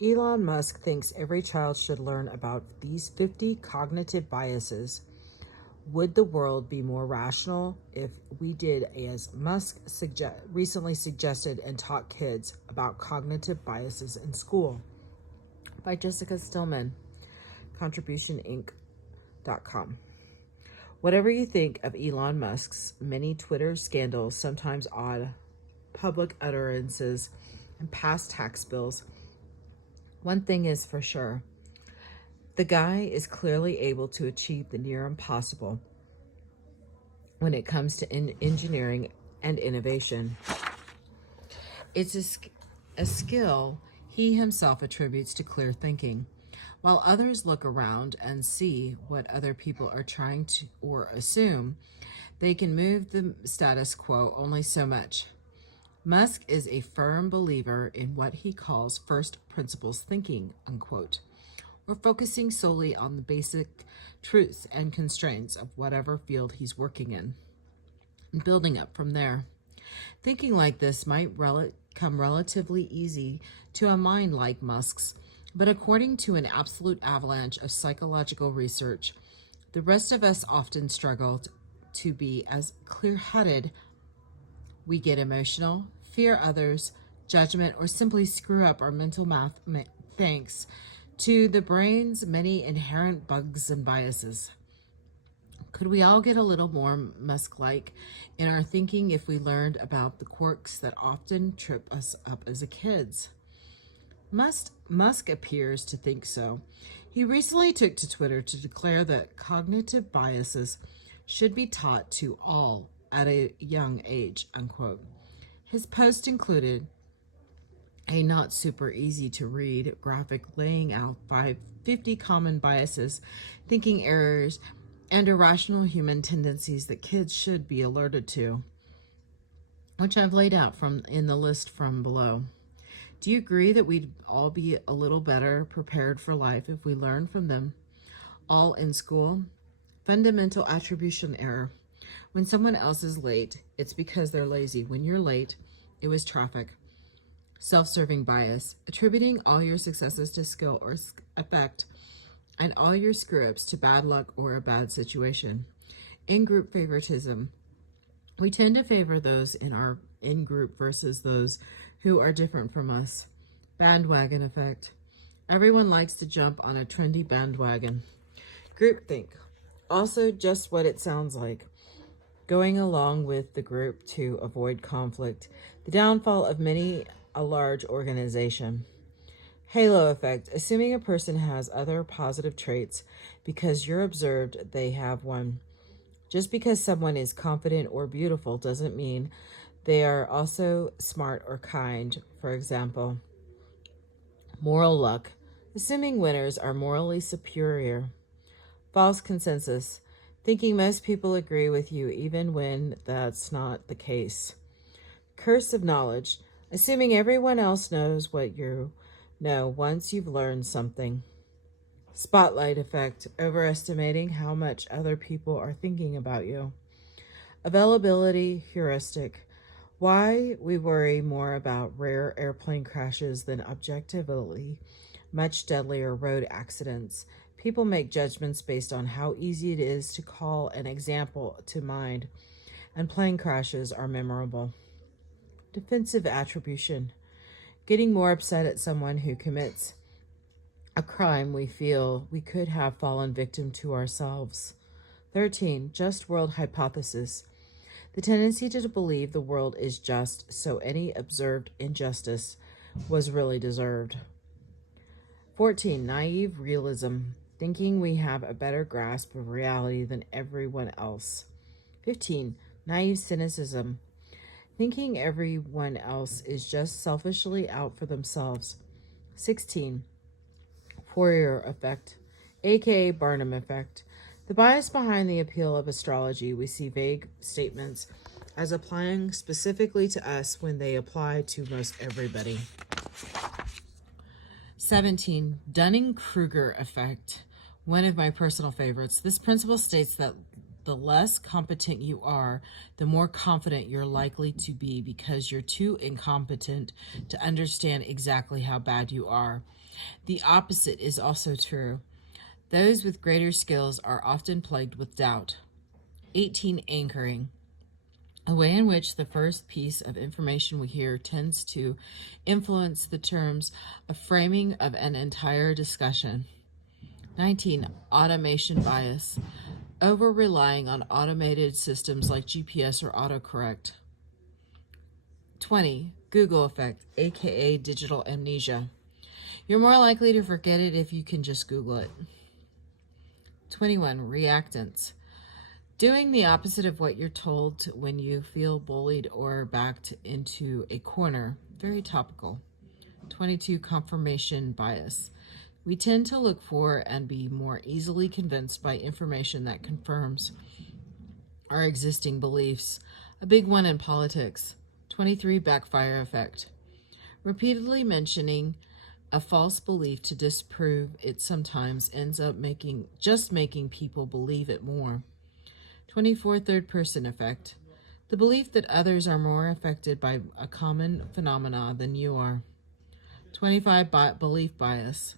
Elon Musk thinks every child should learn about these 50 cognitive biases. Would the world be more rational if we did as Musk recently suggested and taught kids about cognitive biases in school? By Jessica Stillman, contributioninc.com. Whatever you think of Elon Musk's many Twitter scandals, sometimes odd public utterances, and past tax bills, one thing is for sure. The guy is clearly able to achieve the near impossible when it comes to engineering and innovation. It's a skill he himself attributes to clear thinking. While others look around and see what other people are trying to or assume, they can move the status quo only so much. Musk is a firm believer in what he calls first principles thinking, unquote, or focusing solely on the basic truths and constraints of whatever field he's working in, and building up from there. Thinking like this might come relatively easy to a mind like Musk's, but according to an absolute avalanche of psychological research, the rest of us often struggle to be as clear-headed. We get emotional, fear others, judgment, or simply screw up our mental math thanks to the brain's many inherent bugs and biases. Could we all get a little more Musk-like in our thinking if we learned about the quirks that often trip us up as kids? Musk appears to think so. He recently took to Twitter to declare that cognitive biases should be taught to all at a young age, unquote. His post included a not super easy to read graphic laying out 50 common biases, thinking errors, and irrational human tendencies that kids should be alerted to, which I've laid out in the list from below. Do you agree that we'd all be a little better prepared for life if we learned from them all in school? Fundamental attribution error. When someone else is late, it's because they're lazy. When you're late, it was traffic. Self-serving bias, attributing all your successes to skill or effect, and all your screw-ups to bad luck or a bad situation. In-group favoritism. We tend to favor those in our in-group versus those who are different from us. Bandwagon effect. Everyone likes to jump on a trendy bandwagon. Groupthink. Also just what it sounds like. Going along with the group to avoid conflict. The downfall of many a large organization. Halo effect, assuming a person has other positive traits because you're observed they have one. Just because someone is confident or beautiful doesn't mean they are also smart or kind, for example. Moral luck, assuming winners are morally superior. False consensus, thinking most people agree with you even when that's not the case. Curse of knowledge, assuming everyone else knows what you know once you've learned something. Spotlight effect, overestimating how much other people are thinking about you. Availability heuristic, why we worry more about rare airplane crashes than objectively much deadlier road accidents. People make judgments based on how easy it is to call an example to mind, and plane crashes are memorable. Defensive attribution, getting more upset at someone who commits a crime we feel we could have fallen victim to ourselves. 13. Just world hypothesis, the tendency to believe the world is just, so any observed injustice was really deserved. 14. Naive realism, thinking we have a better grasp of reality than everyone else. 15. Naive cynicism, thinking everyone else is just selfishly out for themselves. 16. Fourier effect, aka Barnum effect. The bias behind the appeal of astrology, we see vague statements as applying specifically to us when they apply to most everybody. 17. Dunning-Kruger effect, one of my personal favorites. This principle states that the less competent you are, the more confident you're likely to be because you're too incompetent to understand exactly how bad you are. The opposite is also true. Those with greater skills are often plagued with doubt. 18. Anchoring. A way in which the first piece of information we hear tends to influence the terms of framing of an entire discussion. 19. Automation bias. Over relying on automated systems like GPS or autocorrect. 20. Google effect, aka digital amnesia. You're more likely to forget it if you can just Google it. 21. Reactance. Doing the opposite of what you're told when you feel bullied or backed into a corner. Very topical. 22. Confirmation bias. We tend to look for and be more easily convinced by information that confirms our existing beliefs. A big one in politics. 23. Backfire effect. Repeatedly mentioning a false belief to disprove it sometimes ends up making people believe it more. 24. Third person effect. The belief that others are more affected by a common phenomena than you are. 25. Belief bias.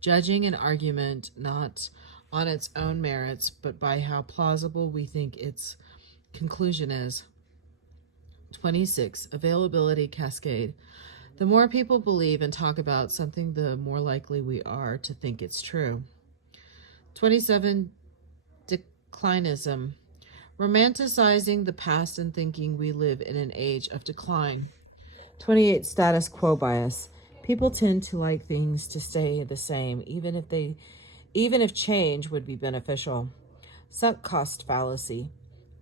Judging an argument not on its own merits, but by how plausible we think its conclusion is. 26. Availability cascade. The more people believe and talk about something, the more likely we are to think it's true. 27. Declinism. Romanticizing the past and thinking we live in an age of decline. 28. Status quo bias. People tend to like things to stay the same, even if change would be beneficial. Sunk cost fallacy,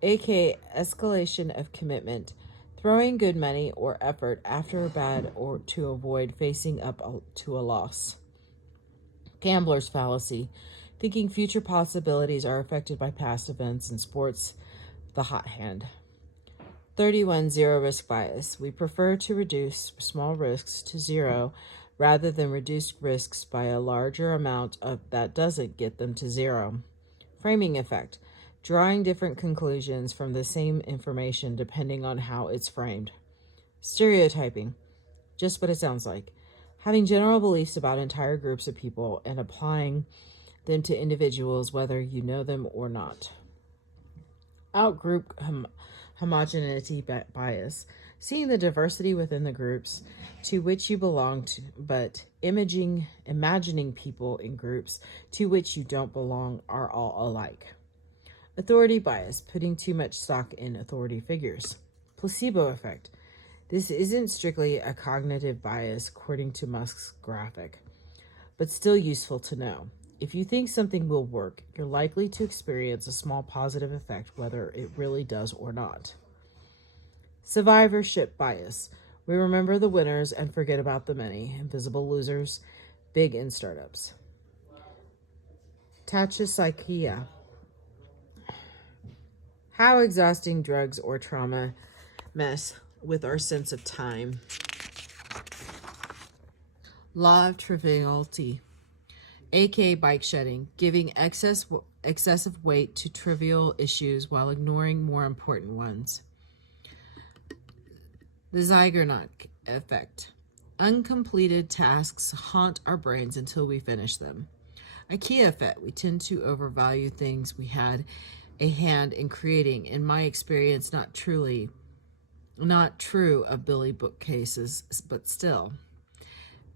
aka escalation of commitment, throwing good money or effort after a bad or to avoid facing up to a loss. Gambler's fallacy, thinking future possibilities are affected by past events. In sports, the hot hand. 31. Zero risk bias. We prefer to reduce small risks to zero rather than reduce risks by a larger amount that doesn't get them to zero. Framing effect. Drawing different conclusions from the same information depending on how it's framed. Stereotyping. Just what it sounds like. Having general beliefs about entire groups of people and applying them to individuals whether you know them or not. Outgroup homogeneity bias. Seeing the diversity within the groups to which you belong to, but imagining people in groups to which you don't belong are all alike. Authority bias, putting too much stock in authority figures. Placebo effect. This isn't strictly a cognitive bias according to Musk's graphic, but still useful to know. If you think something will work, you're likely to experience a small positive effect whether it really does or not. Survivorship bias. We remember the winners and forget about the many. Invisible losers, big in startups. Tachypsychia. How exhausting drugs or trauma mess with our sense of time. Law of triviality, aka bike shedding, giving excessive weight to trivial issues while ignoring more important ones. The Zeigarnik effect. Uncompleted tasks haunt our brains until we finish them. IKEA effect. We tend to overvalue things we had a hand in creating. In my experience, not true of Billy bookcases, but still.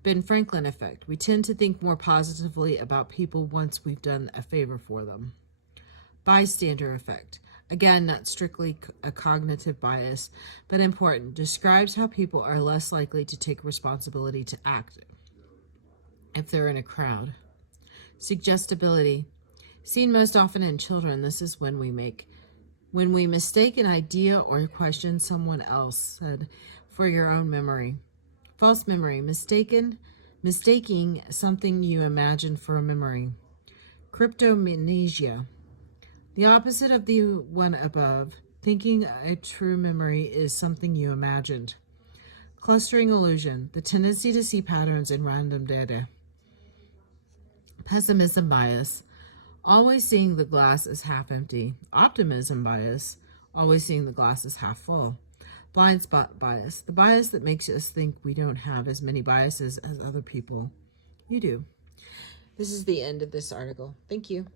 Ben Franklin effect. We tend to think more positively about people once we've done a favor for them. Bystander effect. Again, not strictly a cognitive bias, but important. Describes how people are less likely to take responsibility to act if they're in a crowd. Suggestibility. Seen most often in children, this is when we mistake an idea or question someone else said for your own memory. False memory. Mistaking something you imagine for a memory. Cryptomnesia. The opposite of the one above. Thinking a true memory is something you imagined. Clustering illusion. The tendency to see patterns in random data. Pessimism bias. Always seeing the glass as half empty. Optimism bias, always seeing the glass as half full. Blind spot bias, the bias that makes us think we don't have as many biases as other people. You do. This is the end of this article. Thank you.